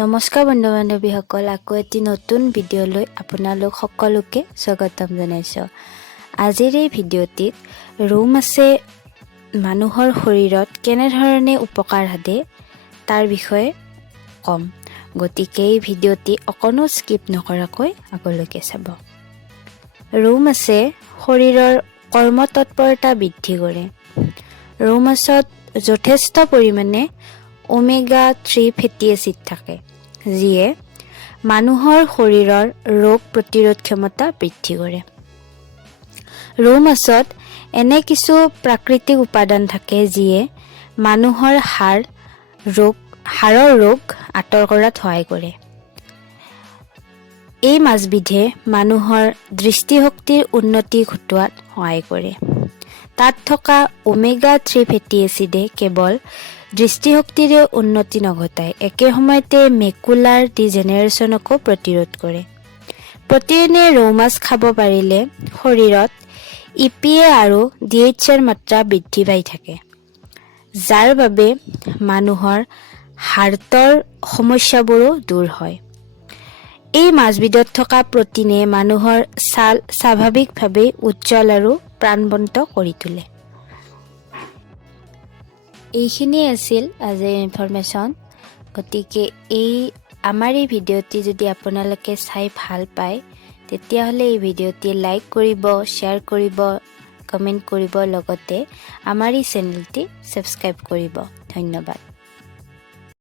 নমস্কাৰ বন্ধু বান্ধৱীসকল, আকৌ এটি নতুন ভিডিঅ'লৈ আপোনালোক সকলোকে স্বাগতম জনাইছোঁ। আজিৰ এই ভিডিঅ'টিত ৰৌ মাছে মানুহৰ শৰীৰত কেনেধৰণে উপকাৰ সাধে তাৰ বিষয়ে ক'ম। গতিকে এই ভিডিঅ'টি অকণো স্কিপ নকৰাকৈ আগলৈকে চাব। ৰৌ মাছে শৰীৰৰ কৰ্মতৎপৰতা বৃদ্ধি কৰে। ৰৌ মাছত যথেষ্ট পৰিমাণে ওমেগা 3 ফেটি এচিড থাকে, যিয়ে মানুহৰ শৰীৰৰ ৰোগ প্ৰতিৰোধ ক্ষমতা বৃদ্ধি কৰে। ৰৌ মাছত এনে কিছু প্ৰাকৃতিক উপাদান থাকে যিয়ে মানুহৰ হাড়ৰ ৰোগ আঁতৰ কৰাত সহায় কৰে। এই মাছবিধে মানুহৰ দৃষ্টিশক্তিৰ উন্নতি ঘটোৱাত সহায় কৰে। তাত থকা ওমেগা 3 ফেটি এচিডে কেৱল দৃষ্টিশক্তিৰে উন্নতি নঘটায়, একে সময়তে মেকুলাৰ ডিজেনেৰেশ্যনকো প্ৰতিৰোধ কৰে। প্ৰতিদিনে ৰৌ মাছ খাব পাৰিলে শৰীৰত EPA আৰু DHAৰ মাত্ৰা বৃদ্ধি পাই থাকে, যাৰ বাবে মানুহৰ হাৰ্টৰ সমস্যাবোৰো দূৰ হয়। এই মাছবিধত থকা প্ৰটিনে মানুহৰ ছাল স্বাভাৱিকভাৱেই উজ্জ্বল আৰু প্ৰাণৱন্ত কৰি তোলে। এইখিনিয়ে আছিল আজিৰ ইনফৰমেশ্যন। গতিকে আমাৰ এই ভিডিঅ'টি যদি আপোনালোকে চাই ভাল পায়, তেতিয়াহ'লে এই ভিডিঅ'টি লাইক কৰিব, শ্বেয়াৰ কৰিব, কমেণ্ট কৰিব, লগতে আমাৰ এই চেনেলটি ছাবস্ক্ৰাইব কৰিব। ধন্যবাদ।